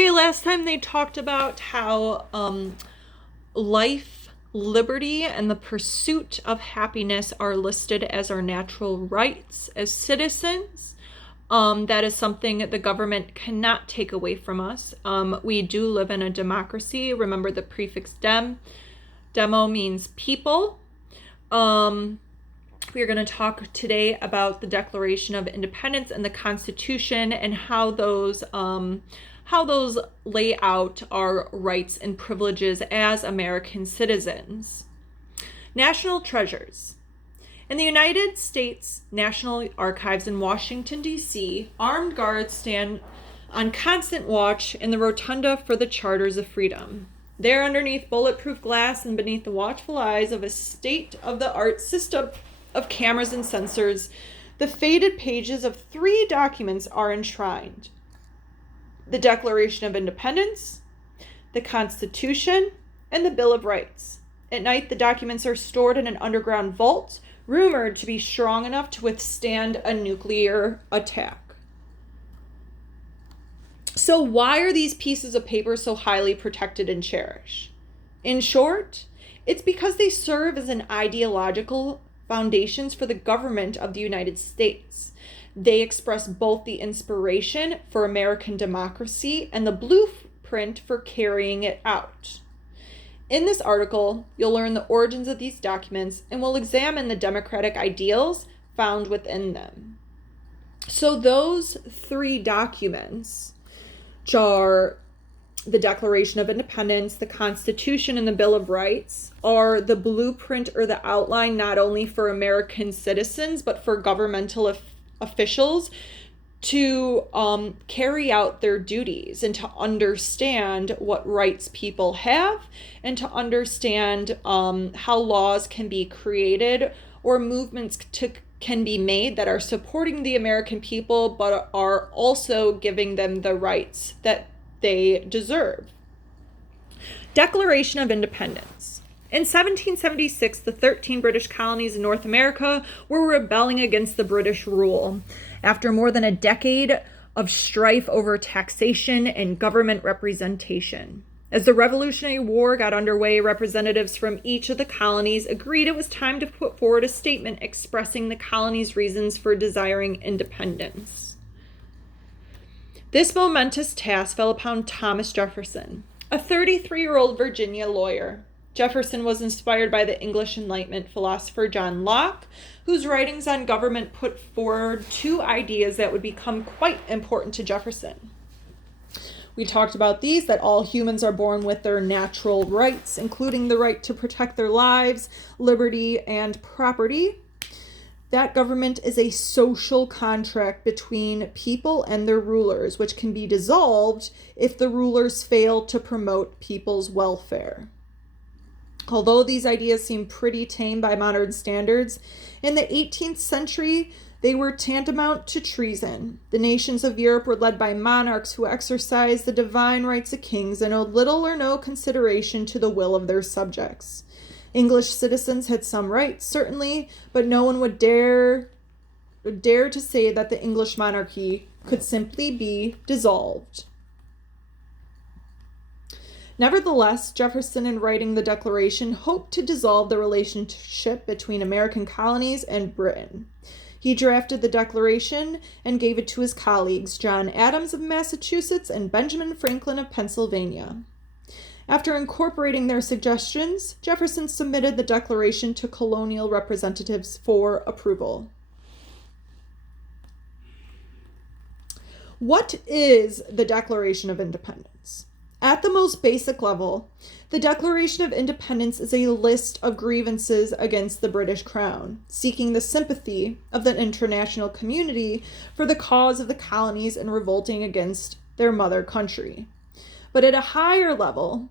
Okay, last time they talked about how life, liberty, and the pursuit of happiness are listed as our natural rights as citizens. That is something the government cannot take away from us. We do live in a democracy. Remember the prefix demo means people. We are going to talk today about the Declaration of Independence and the Constitution and how those lay out our rights and privileges as American citizens. National treasures. In the United States National Archives in Washington, D.C., armed guards stand on constant watch in the rotunda for the Charters of Freedom. There, underneath bulletproof glass and beneath the watchful eyes of a state-of-the-art system of cameras and sensors, the faded pages of 3 documents are enshrined: the Declaration of Independence, the Constitution, and the Bill of Rights. At night, the documents are stored in an underground vault, rumored to be strong enough to withstand a nuclear attack. So why are these pieces of paper so highly protected and cherished? In short, it's because they serve as an ideological foundations for the government of the United States. They express both the inspiration for American democracy and the blueprint for carrying it out. In this article, you'll learn the origins of these documents and we'll examine the democratic ideals found within them. So those 3 documents, which are the Declaration of Independence, the Constitution, and the Bill of Rights, are the blueprint or the outline not only for American citizens, but for governmental officials to carry out their duties and to understand what rights people have and to understand how laws can be created or movements can be made that are supporting the American people but are also giving them the rights that they deserve. Declaration of Independence. In 1776, the 13 British colonies in North America were rebelling against the British rule. After more than a decade of strife over taxation and government representation. As the Revolutionary War got underway, representatives from each of the colonies agreed it was time to put forward a statement expressing the colonies' reasons for desiring independence. This momentous task fell upon Thomas Jefferson, a 33-year-old Virginia lawyer. Jefferson was inspired by the English Enlightenment philosopher John Locke, whose writings on government put forward 2 ideas that would become quite important to Jefferson. We talked about these, that all humans are born with their natural rights, including the right to protect their lives, liberty, and property. That government is a social contract between people and their rulers, which can be dissolved if the rulers fail to promote people's welfare. Although these ideas seem pretty tame by modern standards, in the 18th century, they were tantamount to treason. The nations of Europe were led by monarchs who exercised the divine rights of kings and owed little or no consideration to the will of their subjects. English citizens had some rights, certainly, but no one would dare to say that the English monarchy could simply be dissolved. Nevertheless, Jefferson, in writing the Declaration, hoped to dissolve the relationship between American colonies and Britain. He drafted the Declaration and gave it to his colleagues, John Adams of Massachusetts and Benjamin Franklin of Pennsylvania. After incorporating their suggestions, Jefferson submitted the Declaration to colonial representatives for approval. What is the Declaration of Independence? At the most basic level, the Declaration of Independence is a list of grievances against the British Crown, seeking the sympathy of the international community for the cause of the colonies and revolting against their mother country. But at a higher level,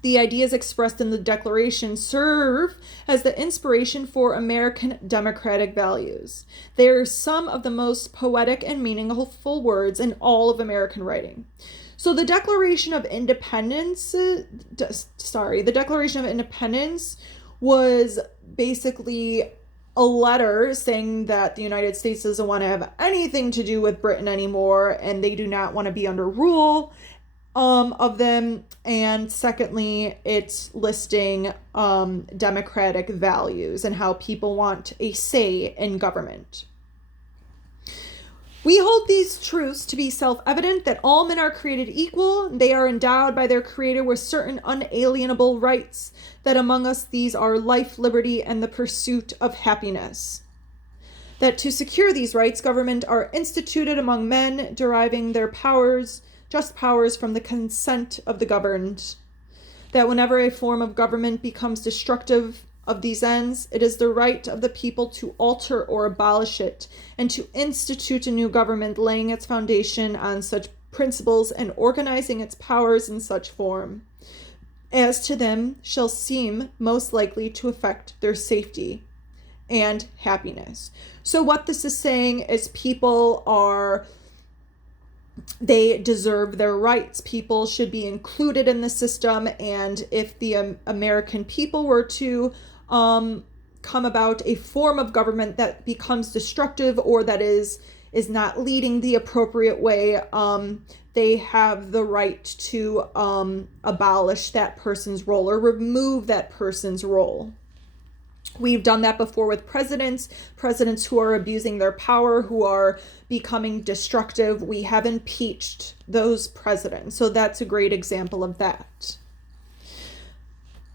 the ideas expressed in the Declaration serve as the inspiration for American democratic values. They are some of the most poetic and meaningful words in all of American writing. So the Declaration of Independence, was basically a letter saying that the United States doesn't want to have anything to do with Britain anymore, and they do not want to be under rule, of them. And secondly, it's listing democratic values and how people want a say in government. We hold these truths to be self-evident that all men are created equal. They are endowed by their Creator with certain unalienable rights, that among us these are life, liberty, and the pursuit of happiness. That to secure these rights, government are instituted among men, deriving their powers, just powers, from the consent of the governed. That whenever a form of government becomes destructive of these ends, it is the right of the people to alter or abolish it, and to institute a new government, laying its foundation on such principles and organizing its powers in such form as to them shall seem most likely to affect their safety and happiness. So what this is saying is they deserve their rights. People should be included in the system, and if the American people were to come about a form of government that becomes destructive or that is not leading the appropriate way, they have the right to abolish that person's role or remove that person's role. We've done that before with presidents who are abusing their power, who are becoming destructive. We have impeached those presidents. So that's a great example of that.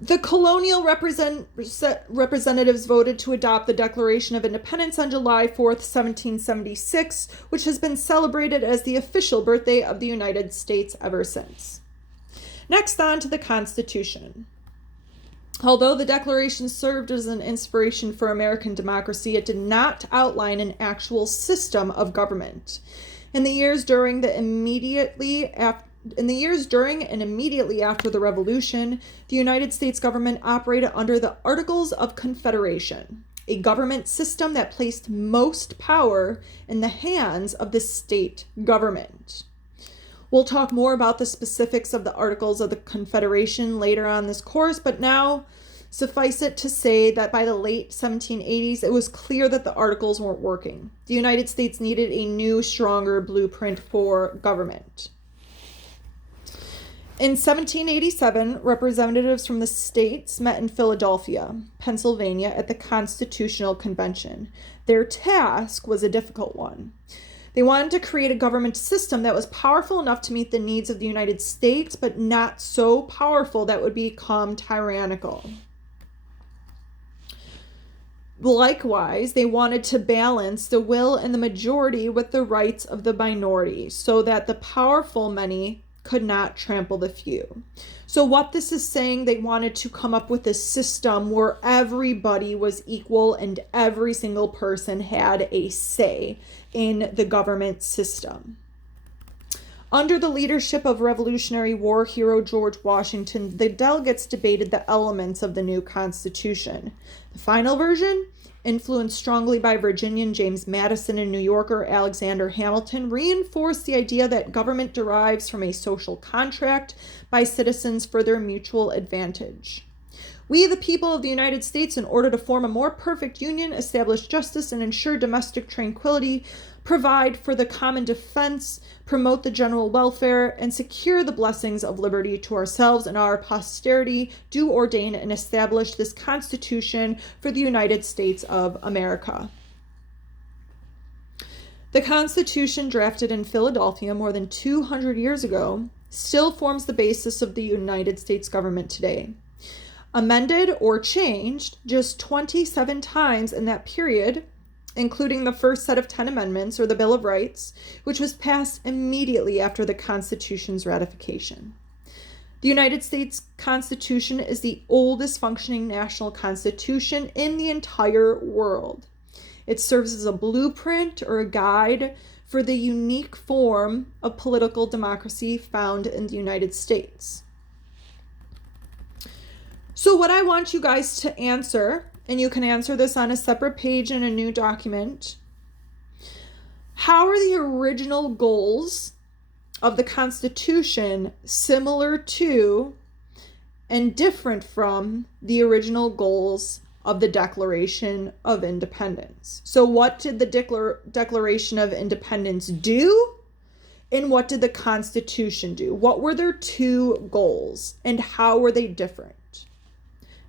The colonial representatives voted to adopt the Declaration of Independence on July 4th, 1776, which has been celebrated as the official birthday of the United States ever since. Next, on to the Constitution. Although the Declaration served as an inspiration for American democracy, it did not outline an actual system of government. In the years during and immediately after the Revolution, the United States government operated under the Articles of Confederation, a government system that placed most power in the hands of the state government. We'll talk more about the specifics of the Articles of the Confederation later on this course, but now suffice it to say that by the late 1780s, it was clear that the Articles weren't working. The United States needed a new, stronger blueprint for government. In 1787, representatives from the states met in Philadelphia, Pennsylvania, at the Constitutional Convention. Their task was a difficult one. They wanted to create a government system that was powerful enough to meet the needs of the United States, but not so powerful that would become tyrannical. Likewise, they wanted to balance the will and the majority with the rights of the minority, so that the powerful many could not trample the few. So what this is saying, they wanted to come up with a system where everybody was equal and every single person had a say in the government system. Under the leadership of Revolutionary War hero George Washington, the delegates debated the elements of the new Constitution. The final version, influenced strongly by Virginian James Madison and New Yorker Alexander Hamilton, reinforced the idea that government derives from a social contract by citizens for their mutual advantage. We, the people of the United States, in order to form a more perfect union, establish justice and ensure domestic tranquility, provide for the common defense, promote the general welfare, and secure the blessings of liberty to ourselves and our posterity, do ordain and establish this Constitution for the United States of America. The Constitution, drafted in Philadelphia more than 200 years ago, still forms the basis of the United States government today. Amended or changed just 27 times in that period, including the first set of 10 amendments, or the Bill of Rights, which was passed immediately after the Constitution's ratification. The United States Constitution is the oldest functioning national constitution in the entire world. It serves as a blueprint or a guide for the unique form of political democracy found in the United States. So what I want you guys to answer, and you can answer this on a separate page in a new document, how are the original goals of the Constitution similar to and different from the original goals of the Declaration of Independence? So what did the Declaration of Independence do? And what did the Constitution do? What were their two goals and how were they different?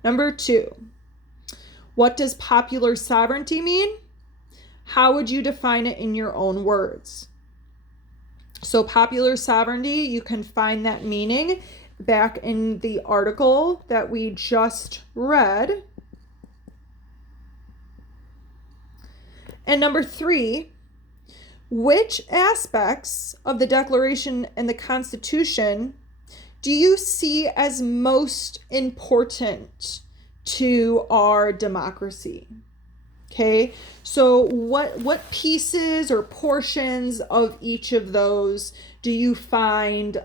Number 2, what does popular sovereignty mean? How would you define it in your own words? So popular sovereignty, you can find that meaning back in the article that we just read. And number 3, which aspects of the Declaration and the Constitution do you see as most important to our democracy? Okay, so what pieces or portions of each of those do you find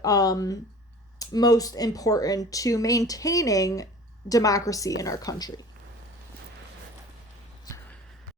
most important to maintaining democracy in our country?